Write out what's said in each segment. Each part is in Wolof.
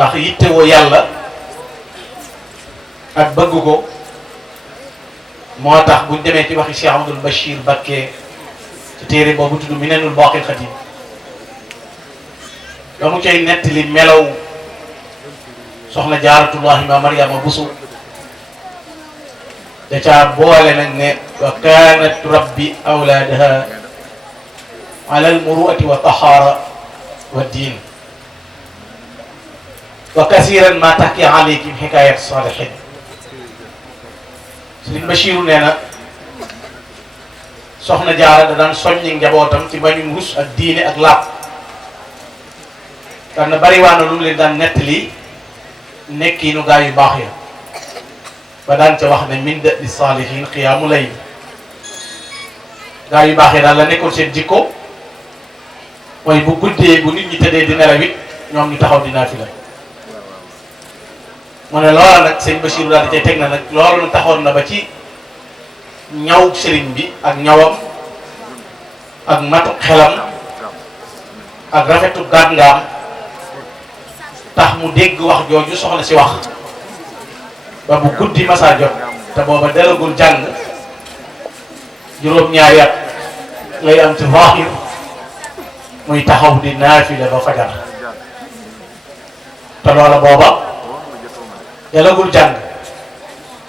ndax yittewoo yàlla ak bëgg ko moo tax buñ demee ci waxi Cheikh Amadou Bachir Bakke ci téere boobu tudd Minanul Baaqil Xadiim ba mu cay nettali melaw soxna Jaaratullahi ma Mariama Buso da caa boole nag ne wa kaanat turabbi awlaadaha ala almuruati wa tahaara wa diin wa kasiran ma takki alaykum xikaayat salihin Sëriñ Bachiru nee na soxna Jaara da daan soññi njabootam ci bañum rus ak diine ak laab daan na bari waana lu mu leen daan nettali nekkiinu gaa yu baax ya ba daan ca wax ne min da'bi saalihiin qiyaamu layl gaa yu baax ya daal la nekkoon seen jikko mooy bu guddee bu nit ñi tëddee di nelaw it ñoom ñu taxaw di naafila mu ne loola nag sëñ Bachir daal di cay teg na nag loolu nag taxoon na ba ci ñaw sëriñ bi ak ñawam ak matu xelam ak rafetu gàngaam tax mu dégg wax jooju soxna si wax ba bu guddi masa jot te booba dalagul jàng juróom-ñaari at lay am ci zahir muy taxaw di naafila ba fajar te loola booba dalagul jàng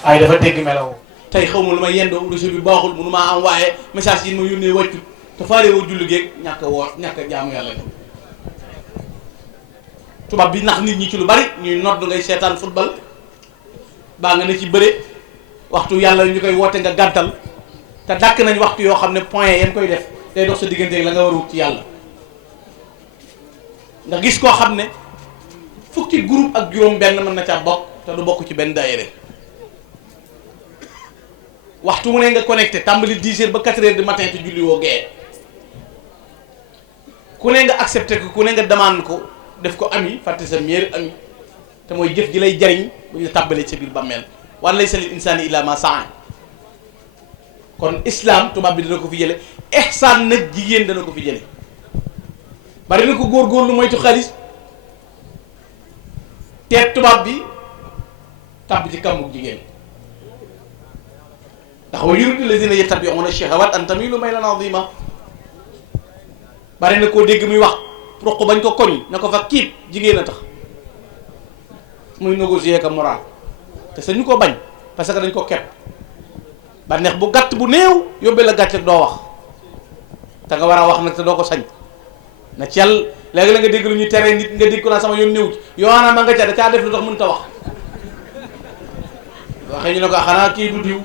ay dafa dégg melaw tey xaw ma lu may yendoo réseau bi baaxul mënu maa am waaye message yi ma yónnee wàccu te faare woo julli géeg ñàkk a jaamu yàlla dem tubaab bi nax nit ñi ci lu bari ñuy nodd ngay seetaan football baa nga ne ci bëre waxtu yàlla ñu koy woote nga gàntal te dàkk nañ waxtu yoo xam ne point yan koy def day dox sa digganteeg la nga war a wut ci yàlla nga gis koo xam ne fukki groupe ak juróom benn mën na caa bokk te du bokk ci benn daayira waxtu mu ne nga connecté tàmbali 10 heures ba 4 heures du matin te julli woo gee ku ne nga accepté ko ku ne nga demande ko def ko ami fàtte sa meilleur ami te mooy jëf ji lay jariñ bu ñu tàbbalee sa biir bàmmeel wa laysa lil insaani illa ma saa kon islam tubaab bi dana ko fi jële ihsaan nag jigéen dana ko fi jële bari na ko góorgóorlu moytu xaalis teet tubaab bi tàbb ci kàmmug jigéen ndax wa yuridu lazina yattabi'una shahawat an tamilu maylan azima bari na koo dégg muy wax roq bañ ko koñ na ko fa kiib jigéen a tax muy négocier ka moral te sañu ko bañ parce que dañ ko kepp ba neex bu gàtt bu néew yóbbee la gàtt doo wax te nga war a wax nag te doo ko sañ na ci yàlla léegi la nga dégg lu ñuy tere nit nga dégg ko naa sama yoon néew ci yoona ma nga ca da caa def lu tax mënut a wax waxee ñu ne ko xanaa kii du diw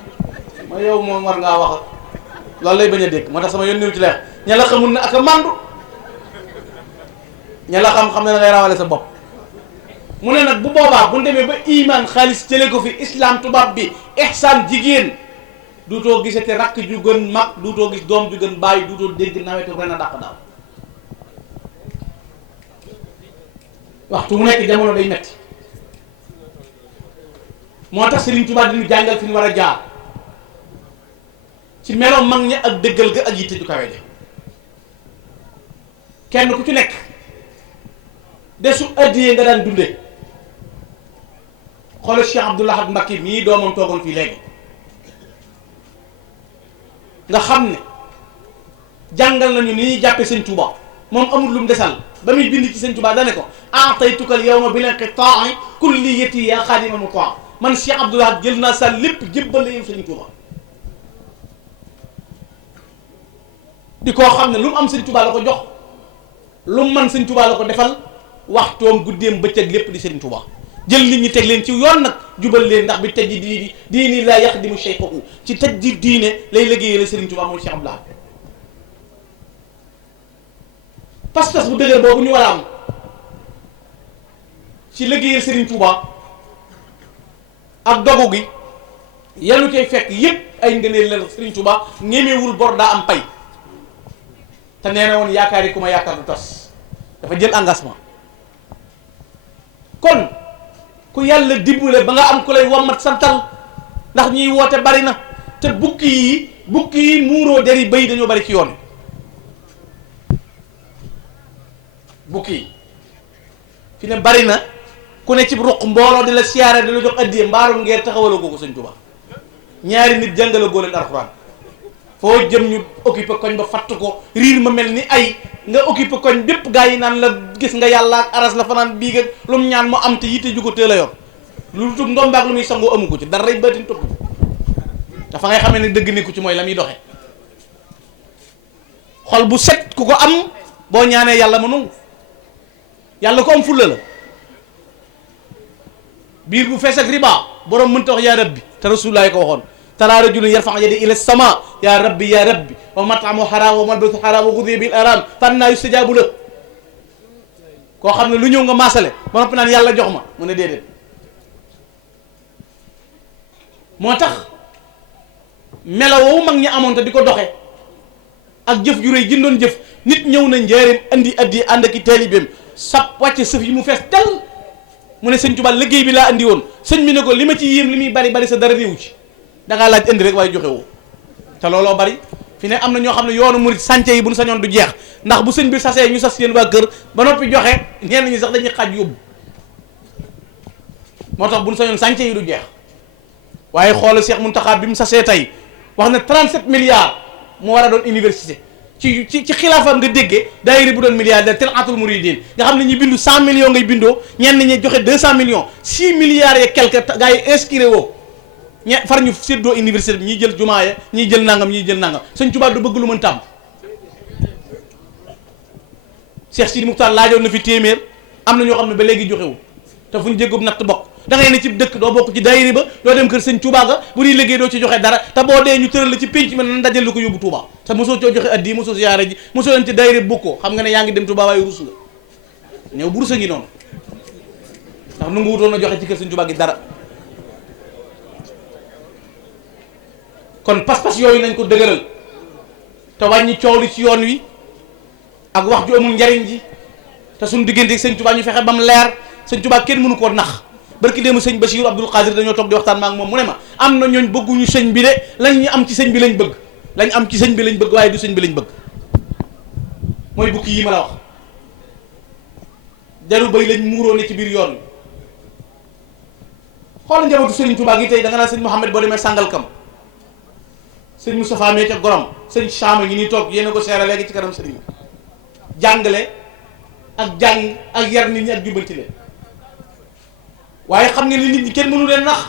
ma yow moom war ngaa wax loolu lay bañ a dégg moo tax sama yoon néew ci leex ña la xamul ne ak a mandu ña la xam ne da ngay rawale sa bopp mu ne nag bu boobaa bu demee ba iman xaalis jëlee ko fi islam tubaab bi ihsaan jigéen duutoo gisate rakk ju gën mag duutoo gis doom ju gën bàyyi duutoo dégg nawetu ren a dàq daaw waxtu mu nekk jamono day metti moo tax Serigne Touba di ñu jàngal fi ñu war a jaar ci melo mag ña ak dëggal ga ak yitte ju kawe ja kenn ku ci nekk desu addiyee nga daan dunde xoolal Cheikh Abdoul Ahad Mbacké mii doomam toogoon fii léegi nga xam ne jàngal nañu ni ñuy jàppe sëñ Touba moom amul lu mu desal ba muy bind ci sëñ Touba dane ko a'taytukal yawma bil inqita'i kulliyati ya xaadima mutaa man Cheikh Abdoul Ahad jël naa sa lépp jébbal la yow sëñ Touba di koo xam ne lu mu am sëñ Touba la ko jox lu mu man sëñ Touba la ko defal waxtoom guddeem bëccëg lépp di sëñ Touba jël nit ñi teg leen ci yoon nag jubal leen ndax bi tëj ji diini laa yaxdimu shay'ahu ci tëj ji diine lay liggéeyee la Serigne Touba moom Cheikh Abdoul Ahad pas-pas bu dëgër boobu ñu war a am ci liggéeyal Serigne Touba ak dogu gi yanu koy fekk yépp ay ngëneel la Serigne Touba ñemewul bor daa am pay te nee na woon yaakaar yi ku ma yaakaar du tas dafa jël engagement kon ku yàlla dimbale ba nga am ku lay wommat santal ndax ñiy woote bari na te bukki yi muuroo deri bëy dañoo bari ci yoon bukki yi fi ne bari na ku ne ci ruq mbooloo di la siyaare di la jox addiye mbaarum ngeer taxawaloo ko sëñ Tuubaa ñaari nit jàngale goo leen alxuraan foo jëm ñu occupé koñ ba fatt ko riir ma mel ni ay nga occupé koñ bépp gaa yi naan la gis nga yàlla ak aras la fanaan biig ak lu mu ñaan mu am te yitte ju ko teel a yor lu tug ndombaak lu muy sangoo amu ko ci dara ray baatin topp dafa ngay xamee ne dëgg nekku ci mooy la muy doxee xol bu set ku ko am boo ñaanee yàlla ma nangu yàlla ko am fulla la biir bu fees ak riba borom mënta wax yaa rabbi te rasulullaay ko waxoon tara rajulun yarfa yadi ila sama ya rabbi wa mat'amu haram wa malbasu haram wa ghudhiya bil haram fa anna yustajabu la koo xam ne lu ñëw nga maasale ba noppi naan yàlla jox ma mu ne déedéet moo tax melo woowu mag ñi amoon te di ko doxe ak jëf ju rëy jëndoon jëf nit ñëw na njëriñ andi addi ànd ak i taalibeem sab wàcce sëf yi mu fees tel mu ne sëñ Tuubaa liggéey bi laa andi woon sëñ bi ne ko li ma ci yéem li muy bari bari sa dara néewu ci da ngaa laaj indi rek waaye joxe woo te looloo bari fi ne am na ñoo xam ne yoonu murit sànce yi bu ñu sañoon du jeex ndax bu sëñ bi sasee ñu sas seen waa kër ba noppi joxe ñenn ñi sax dañuy xaaj yóbbu moo tax bu ñu sañoon sànce yi du jeex waaye xoolal Cheikh Mountakha bi mu sasee tey wax na 37 milliards mu war a doon université ci xilaafam nga déggee daayira bu doon milliardaire tel atul muridin nga xam ne ñi bindu 100 millions ngay bindoo ñenn ñi joxe 200 millions 6 milliards et quelque gars yi inscrire woo far ñu séddoo université bi ñiy jël jumaa ya ñiy jël nangam ñiy jël nangam sëñ Tuubaa du bëgg lu mën tàmm Cheikh Sidi Muxtaar laajoon na fi téeméer am na ñoo xam ne ba léegi joxewu te fu ñu jéggub natt bokk da ngay ne ci dëkk doo bokk ci daayira ba doo dem kër sëñ Tuubaa ga bu ñuy liggéey doo ci joxe dara te boo dee ñu tëral la ci pénc mi nan dajal lu ko yóbbu Tuubaa te mosoo coo joxe addi mosoo siyaare ji mosoo leen ci daayira bokkoo xam nga ne yaa ngi dem Tuubaa waaye rus nga ñëw bu rusa ngi noonu ndax nu ngu wutoon a joxe ci kër sëñ Tuubaa gi dara kon pas-pas yooyu nañ ko dëgëral te wàññi coow li ci yoon wi ak wax ju amul njariñ ji te suñu diggante ak sëñ Tuubaa ñu fexe ba mu leer sëñ Tuubaa kenn mënu koo nax barki démb sëñ Bachir Abdoul Qadir dañoo toog di waxtaan ma ak moom mu ne ma am na ñooñ bëgguñu sëñ bi de lañ ñu am ci sëñ bi lañ bëgg lañ am ci sëñ bi lañ bëgg waaye du sëñ bi lañ bëgg mooy bukki yi ma la wax jaru bay lañ muuroo ne ci biir yoon wi xool njabootu sëriñ Tuubaa gi tey da nga naan sëñ Mouhamed boo demee Sàngalkam sëñ Moustapha mee ca Gorom sëñ Chama ngi nii toog yéena ko seera léegi ci kanam sëriñ jàngale ak jàng ak yar nit ñi ak jubbanti leen waaye xam nga ni nit ñi kenn mënu leen nax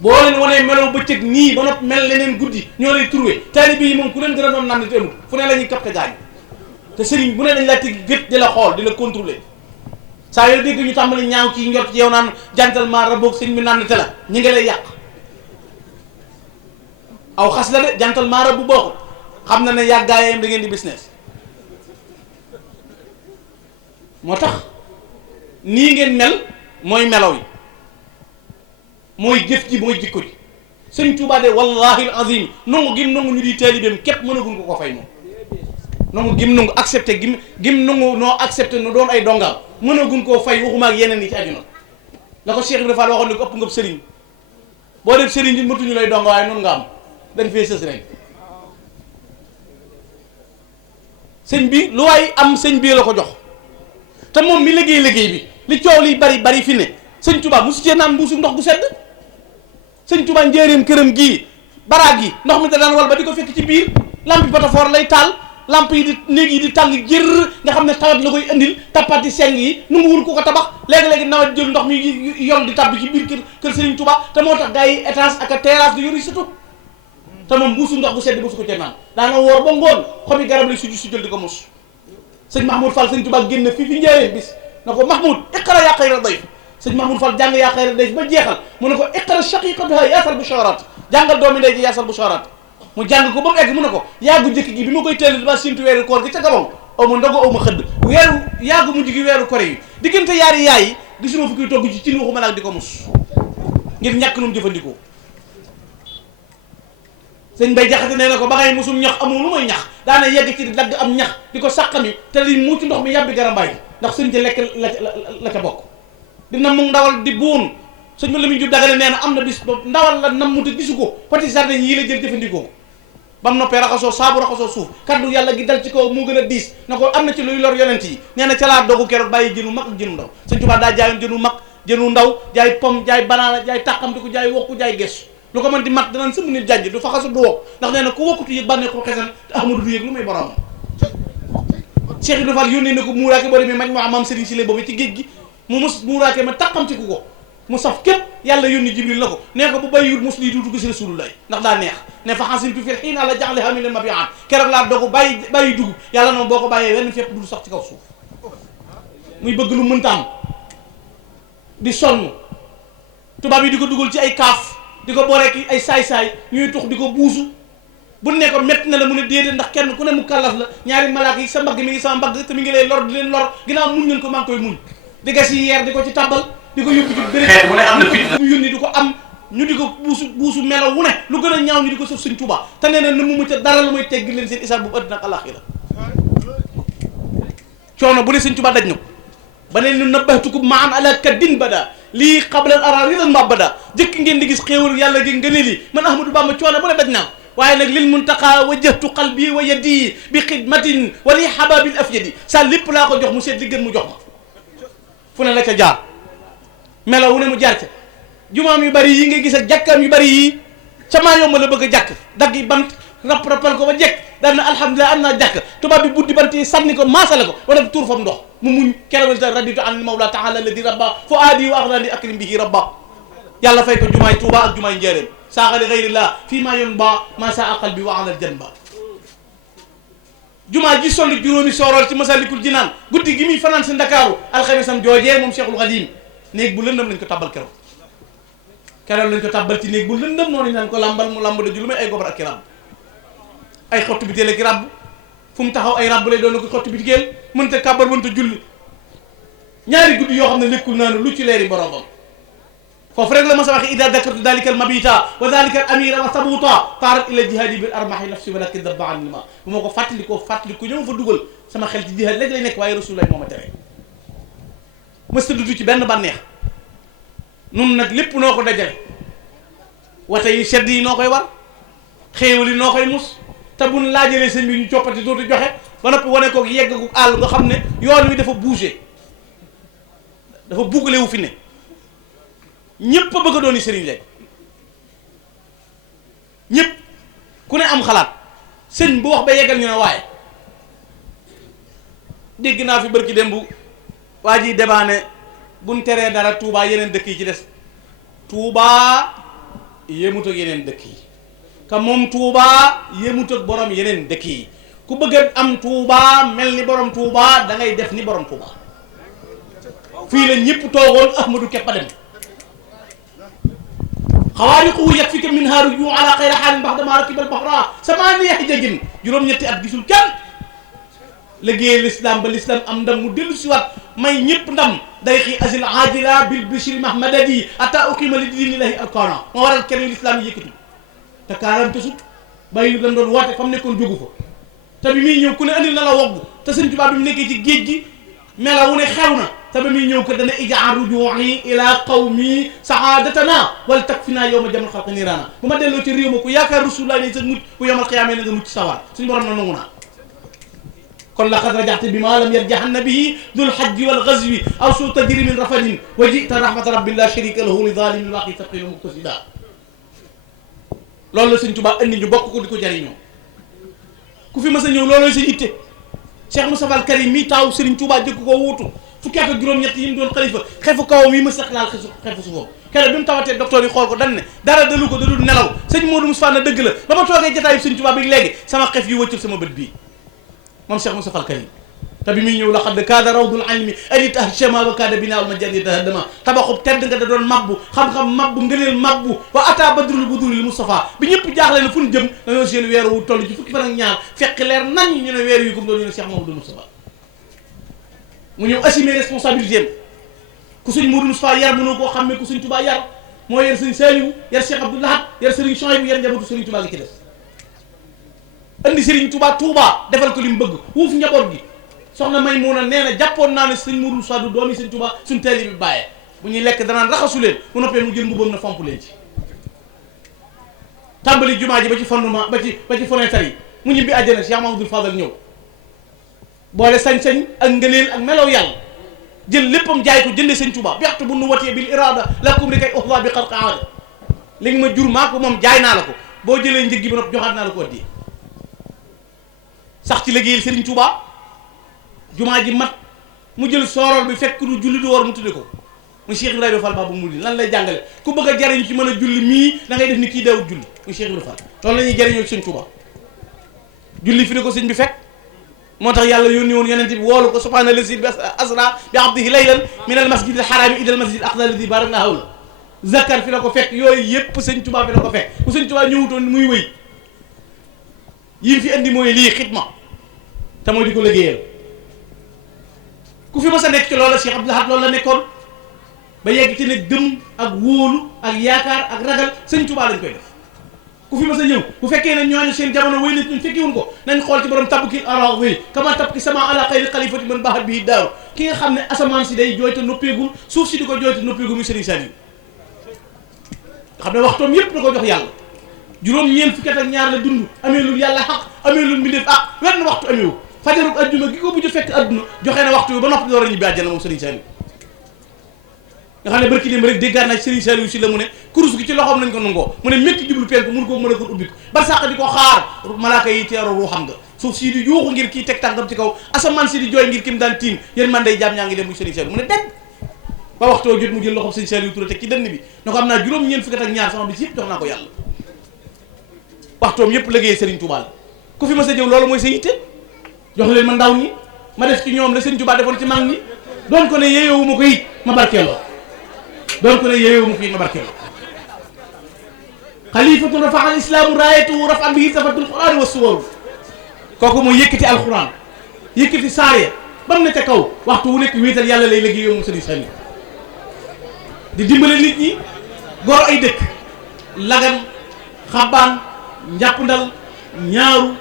boo leen wanee melaw bëccëg nii ba noppi mel leneen guddi ñoo lay trouvé taalibe yi moom ku leen gën a doon naan te amul fu ne la ñuy capté gaañ te sëriñ bu ne dañ laa teg gët di la xool di la contrôler saa yoo dégg ñu tàmbali ñaaw ci njort ci yow naan jantal maa raboog sëñ bi naan te la ñi ngi lay yàq aw xas la de jantal maa rab bu baaxul xam na ne yàggaayam da ngeen di business moo tax nii ngeen mel mooy melaw yi mooy jëf ji mooy jikko ji sëñ Tuubaa de wallahi al azim nangu gim nangu ñu di taalibeem képp mënaguñ ko fay moom nangu gim nangu accepté gim nangu noo accepté nu doon ay dongaam mënaguñ koo fay waxuma ak yeneen yi ci àdduna la ko Cheikh Ibrahima Fall waxoon ne ko ëpp nga sëriñ boo def sëriñ di matuñu lay donga waaye noonu nga am dañ fee sës rek sëñ bi lu waay am sëñ bi la ko jox te moom mi liggéey bi li coow li bari fi ne sëñ Tuubaa mosu cee naan mbuusu ndox gu sedd sëñ Tuubaa njéeréem këram gii baraag yi ndox mi da daan wal ba di ko fekk ci biir lampi batafoor lay taal lamp yi di néeg yi di tàng jër nga xam ne tawat la koy indil tappati seng yi nu mu wul ko tabax léegi-léegi nawet jël ndox mi yol di tabbi ci biir kër sëriñ Tuubaa te moo tax gars yi étage ak a terrasse di yori surtout te moom mbuusu ndox gu sedd mosu ko cee naan daana woor ba ngoon xobi garab lay sujjal di ko mos sëñ Mahmoud Fall sëñ Tuubaa génn fi njëriñ bis na ko Mahmoud iqra yaa xayra dayf sëñ Mahmoud Fall jàng yaa xayra dayf ba jeexal mu ne ko iqra shaqiqatuha yaasal busharat jàngal doomi ndey ji yaasal busharat mu jàng ko ba mu egg mu ne ko yàggu njëkk gi bi ma koy teel ba sintu weeru koor gi ca Gabon aw ma ndogu aw ma xëdd weeru yàggu mujj gi weeru kore yi diggante yaari yaay yi gisuma fi koy togg ci cin waxuma nag di ko mus ngir ñàkk nu mu jëfandikoo sëñ Bay Jaxate nee na ko ba ngay musum ñax amul lu mooy ñax daana yegg ci di dagg am ñax di ko sàqami te li mu ci ndox mi yàbbi garambaay ndax sëñ ci lekk la ca bokk dina mu ndawal di buun sëñ bi la muy ju dagale nee na am na bis ba ndawal la nam mu te gisu ko pati jardin yii la jël jëfandikoo ba mu noppee raxasoo saabu raxasoo suuf kaddu yàlla gi dal ci kaw moo gën a diis na ko am na ci luy lor yonent yi nee na ca laa dogu keroog bàyyi jënu mag ak jënu ndaw Sëñ Tuubaa daa jaayoon jënu mag jënu ndaw jaay pom jaay banaana jaay tàqam di ko jaay wokku jaay gestu lu ko mën di mat danañ sëmm nit jànj du faxasu du wokk ndax nee na ku wokkutu yëg bànnee ko xesan te Ahmadu du yëg lu may boromam Cheikh Ibrahima Fall yónnee na ko muuraake boo demee mañ moo amam Serigne Sile boobu ci géej gi mu mus muuraake ma tàqam ci ku ko mu saf képp yàlla yónni Jibril la ko nee ko bu bàyyiwul mus lii duutu gis Rasulullah ndax daa neex ne fa xasintu fil xiin àla jaxle xam ne ma bi aan keroog laa dogu bàyyi dugub yàlla noonu boo ko bàyyee wenn fépp du sax ci kaw suuf muy bëgg lu mënta am di sonn tubaab yi di ko dugal ci ay kaaf di ko booreeki ay saay-saay ñuy tux di ko buusu bu ne ko métti na la mu ne déedéet ndax kenn ku ne mu kàllaf la ñaari malaaka yi sa mbagg mi ngi sama mbagg te mi ngi lay lor di leen lor ginnaaw muñ nañ ko maa ngi koy muñ di gas yi yeer di ko ci tàbbal di ko yóbbu ci béréb mu ne am na fitna mu yónni di ko am ñu di ko buusu melo wu ne lu gën a ñaaw ñu di ko sëf Sëñ Tuubaa te nee na mu mucc dara lu muy teggi leen seen isaab bu àddina ak àllaaxira coono bu ne Sëñ Tuubaa daj na ko ba ne nu nabbahtukum maan ala kaddin bada lii xablal araridan ma bada jëkk ngeen di gis xéewal yàlla gi nga ne lii man Ahmadou Bamba coono bu ne daj naa waaye nag lil muntaqa wajjahtu qalbi wa yadi bi xidmatin wa li hababil afyadi sa lépp laa ko jox mu seet li gën mu jox ma fu ne la ca jaar melaw wu ne mu jaar ca jumaam yu bari yi nga gis ak jàkkaam yu bari yi ca maa yomb la bëgg a jàkk dagg yi bant rappal ko ba jekk daan na alhamdulilah am naa jàkk tubaab bi buddi bant yi sànni ko maasale ko wala tuur fam ndox mu muñ keroog raditu an mawla taala alladi rabba fu aadi wa axnani akrim bihi rabba yàlla fay ko jumaay Tuuba ak jumaay Njaaréem saaxali xayrillah fii maa yoon ba maa saa aqal bi wa alal jan ba jumaa ji solli juróomi soorool ci Masalikul Jinaan guddi gi muy fanaan si Ndakaaru alxamisam joojee moom Cheikhul Xadim néeg bu lëndëm lañ ko tabbal keroog lañ ko tabbal ci néeg bu lëndëm noonu naan ko lambal mu lamb da ju lu may ay gobar ak ki ràbb ay xottu bi teel ak ki ràbb fu mu taxaw ay ràbb lay doon na ko xottu bi teel mënta kàbbar mënta julli ñaari guddi yoo xam ne lekkul naanu lu ci leeri boromam foofu rek la ma sa waxe ida dakartu dalika al mabita wa dalika al amira wa sabuta taarat ila jihadi bil armahi nafsi walakin dabba an nima bu ma ko fàttaliku ñëw fa dugal sama xel ci jihaad léegi lay nekk waaye rasulullah moo ma tere mësta dudu ci benn bànneex nun nag lépp noo ko dajale wate yi sedd yi noo koy war xéewal yi noo koy mus te buñ laajalee sëñ bi ñu coppati dootu joxe ba noppi wane koog yegg gu àll nga xam ne yoon wi dafa bougé dafa bugale wu fi ne ñëpp a bëgg a dooni sëriñ léegi ñëpp ku ne am xalaat sëñ bu wax ba yeggal ñu ne waaye dégg naa fi bërki dem bu waa ji débaane buñ teree dara Touba yeneen dëkk yi ci des Touba yemut ak yeneen dëkk yi ka moom Touba yemut ak borom yeneen dëkk yi ku bëgg a am Touba mel ni borom Touba da ngay def ni borom Touba fii la ñëpp toogoon Ahmadou képp a dem xawaariqu yakfika min haaru yu ala xayra xaalin bax dama rakibal baxra samaaniya hijajin juróom-ñetti at gisul kenn liggéey l'islam ba l'islam am ndam mu dellu siwaat may ñëpp ndam day xii asil ajila bil bishri mahmadadi ata uqima li dinillahi alkaana moo waral kenn l'islam yi yëkkatu te kaaram te sut bàyyi lam doon woote fa mu nekkoon jógu fa te bi muy ñëw ku ne andil na la woggu te Sëñ Tuubaa bi mu nekkee ci géej gi mela wu ne xew na te ba muy ñëw ko dana ijaa rujuu'i ila qawmi saadatana wala takfina yawma jamal xalqa niraana bu ma delloo ci réew ma ku yaakaar rasulullah ne sa mucc bu yomal xiyaamee na nga mucc sawar suñu borom na nangu naa kon laqad rajaxte bi ma lam yarjaxanna bihi dul hajji wal gazwi aw suu tajri min rafadin wa jita rahmata rabbin la sharika lahu li zalimin waqi taqil muqtasida loolu la Sëñ Tuubaa indi ñu bokk ko di ko jariñoo ku fi mas a ñëw loolooy sa itte Cheikh Moustapha al Karim mi taaw Serigne Touba jëkk ko wuutu fukki at ak juróom-ñett yi mu doon xalifa xefu kawam yi ma sax laal xefu suufam keroog bi mu tawatee docteur yi xool ko dan ne dara dalu ko dadul nelaw sëñ Modou Moustapha na dëgg la ba ma toogee jataayu Sëñ Tuubaa bi léegi sama xef yi wëccul sama bët bii moom Cheikh Moustapha al Karim te bi muy ñëw la xam ne kaada rawdul ilmi anit ahchama wa kaada binaa al majani tahaddama tabaxub tedd nga da doon mabbu xam-xam mabbu ngëneel mabbu wa ata badrul buduril Moustapha bi ñëpp jaaxle na fu ñu jëm dañoo seen weer wu toll ci fukki fan ak ñaar fekk leer nañ ñu ne weer yu ko doon ñu ne Cheikh Mamadou Moustapha mu ñëw assumer responsabilité am ku Sëñ Modou Moustapha yar mënoo koo xam ne ku Sëñ Tuubaa yar moo yar Sëñ Saliou yar Cheikh Abdou Lahad yar Serigne Souhaïbou yar njabootu Serigne Touba gi ci des andi Serigne Touba defal ko li mu bëgg wuuf njaboot gi soxna Maymuna nee na jàppoon naa ne Sëñ Modou Moustapha du doomi Sëñ Touba suñ taalibe bi bàyyee bu ñuy lekk danaan raxasu leen bu noppee mu jël mbubam na fomp leen ci tàmbali jumaa ji ba ci fondement ba ci fenêtre yi mu ñibbi àjjana Cheikh Mamadou Fadal ñëw boole sañ-sañ ak ngëneel ak melaw yàlla jël léppam jaay ko jënde sëñ Tuubaa bextu bu nu watee bil irada lakum li kay uxla bi xalqa aada li nga ma jur maa ko moom jaay naa la ko boo jëlee njëg gi ba noppi joxaat naa la ko addi sax ci liggéeyal Sëriñ Tuubaa jumaa ji mat mu jël soorool bi fekk du julli du war mu tudde ko mu Cheikh Ibrahima Fall Babou Mourid lan lay jàngale ku bëgg a jariñu ci mën a julli mii da ngay def ni kii daawut julli mu Cheikh Ibrahima Fall loolu la ñuy jariñoo ci Sëñ Tuubaa julli fi ne ko sëñ bi fekk moo tax yàlla yónni woon yonent bi woolu ko subhaana lazi bi asra bi abdihi laylan min al masjid al harami ila al masjid al aqsa alladi barakna hawla zakar fi la ko fekk yooyu yëpp Sëñ Tuubaa fi la ko fekk bu Sëñ Tuubaa ñëwutoon muy wëy yi fi andi mooy lii xidma te mooy di ko liggéeyal ku fi mas a nekk ci loolu Cheikh Abdou Lahad loolu la nekkoon ba yegg ci ne gëm ak wóolu ak yaakaar ak ragal Sëñ Tuubaa lañ koy def ku fi mas a ñëw bu fekkee ne ñooñu seen jamono wéy na ñun fekkiwuñ ko nañ xool ci borom tabki ala wéy kama tabki sama ala xayri xalifati man baaxat bii daaru ki nga xam ne asamaan si day jooyte noppeegul suuf si di ko jooyte noppeegul muy Serigne Saliou nga xam ne waxtoom yépp da ko jox yàlla juróom-ñeent fukki at ak ñaar la dund amee lu yàlla xaq amee lu mbindeef ak wenn waxtu ameewu fajarub ajjuma gi ko bu ju fekk adduna joxe na waxtu bi ba noppi door a ñibbi àjjana moom Serigne Saliou nga xam ne barki dem rek déggaat naa ci Serigne Saliou si la mu ne kurus gi ci loxoom lañ ko nangoo mu ne métti jublu penku mun koo mën a ko ubbi ko ba sàq di ko xaar malaaka yi teeroo ruuxam nga suuf sii di yuuxu ngir kii teg tànkam ci kaw asamaan si di jooy ngir kim daan tiim yéen man day jaam ñaa ngi dem muy Serigne Saliou mu ne dégg ba waxtoo jot mu jël loxoom Serigne Saliou Touré teg ci dënn bi na ko am naa juróom-ñeent fukki at ak ñaar sama bis yëpp jox naa ko yàlla waxtoom yëpp liggéey Serigne Touba la ku fi ma sa jëw loolu mooy sa yitte jox leen ma ndaw ñi ma def ci ñoom la Serigne Touba defoon ci mag ñi doon ko ne yeeyowu ma ko it ma barkeeloo doon ko ne yeeyowu ma ko it ma barkeeloo xalifatun rafa al islaamu raayatuhu rafa bihi safatul quran wa suwaru kooku mooy yëkkati alquran yëkkati saare bam na ca kaw waxtu wu nekk wéetal yàlla lay liggéeyoo moom Serigne Saliou di dimbale nit ñi gor ay dëkk lagan xabaan njàppndal ñaaru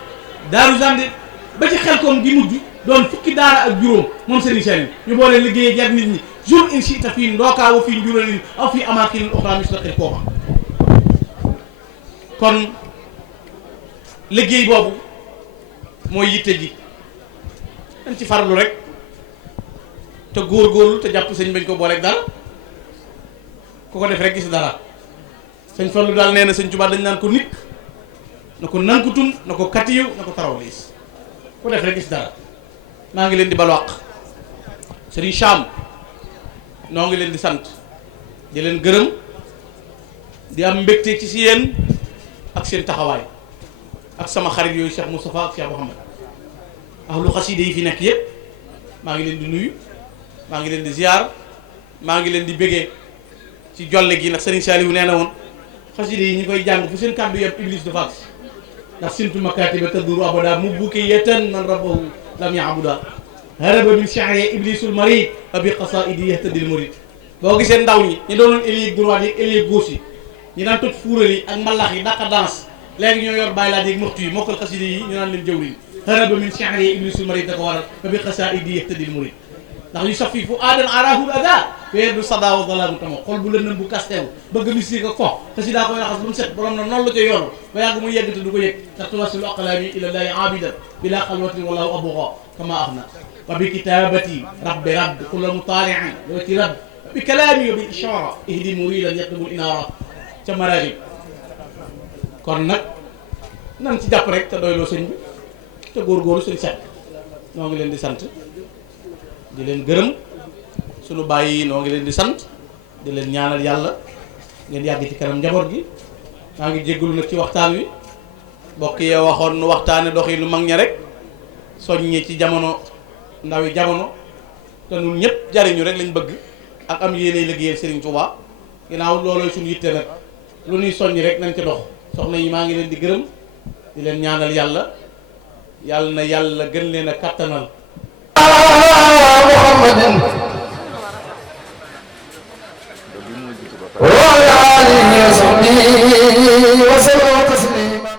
daaru zande ba ci xel koom gi mujj doon fukki daara ak juróom moom Serigne Saliou ñu boole liggéey jar nit ñi jour in shita fii ndookaa wa fii njuralin aw fii amaakinin uxraa mustaqil kooma kon liggéey boobu mooy yitte ji dañ ci farlu rek te góorgóorlu te jàpp sëñ bañ ko booleeg dara ku ko def rek gis dara sëñ Fallu daal nee na sëñ Tuubaa dañ naan ko nit na ko nankutum na ko katiyu na ko taraw liis ku def rek gis dara maa ngi leen di balwaq Serigne Cham noo ngi leen di sant di leen gërëm di am mbégte ci si yéen ak seen taxawaay ak sama xarit yooyu Cheikh Moustapha ak Cheikh Mouhamad ahlu xaside yi fi nekk yëpp maa ngi leen di nuyu maa ngi leen di ziar maa ngi leen di bégee ci jolle gi nag Serigne Saliou nee na woon xaside yi ñi koy jàng fu seen kàddu yëpp iblis de fax ndax sintu makatiba taduru abada mu bukke yetan man rabbahu lam yaabuda haraba min shi'ri iblisul marid abi qasaidi yahtadil murid boo gisee ndaw ñi ñu doonoon ailier droite yi ailier gauche yi ñu daan toj fuural yi ak mbalax yi dàqa danse léegi ñoo yor bàyyi laa déeg moxtu yi mokkal xaside yi ñu naan leen jëwriñ haraba min shi'ri iblisul marid da ko waral abi qasaidi yahtadil murid ndax yu safi fu aadan arahul ada weer du sadaawa dalaamu tamo xol bu lëndëm bu kasteewu bëgg mystique ak fo te si daa koy raxas ba mu set borom na noonu la ca yoonu ba yàgg mu yegg te du ko yëg ndax tuwasilu aqlaami ilallahi abidan bila xalwatin wallahu abuqa kama axna wa bi kitabati rabbi rabb kulla mutaaliin wa ci rabb bi kalaami wa bil ishara ihdi muridan yatlubul inaara ca maraaxib kon nag nan ci jàpp rek te doyloo sëñ bi te góorgóorlu sëñ set noo ngi leen di sant di leen gërëm sunu bàyyi noo ngi leen di sant di leen ñaanal yàlla ngeen yàgg ci kanam njaboot gi maa ngi jéggalu nag ci waxtaan wi mbokk yee waxoon nu waxtaane dox yi lu mag ña rek soññee ci jamono ndawi jamono te ñun ñëpp jariñu rek lañ bëgg ak am yéenay liggéeyal Serigne Touba ginnaaw loolooy suñu yitte nag lu ñuy soññ rek nañ ko dox soxna yi maa ngi leen di gërëm di leen ñaanal yàlla yàlla na yàlla gën leen a kattanal وعلى آله وصحبه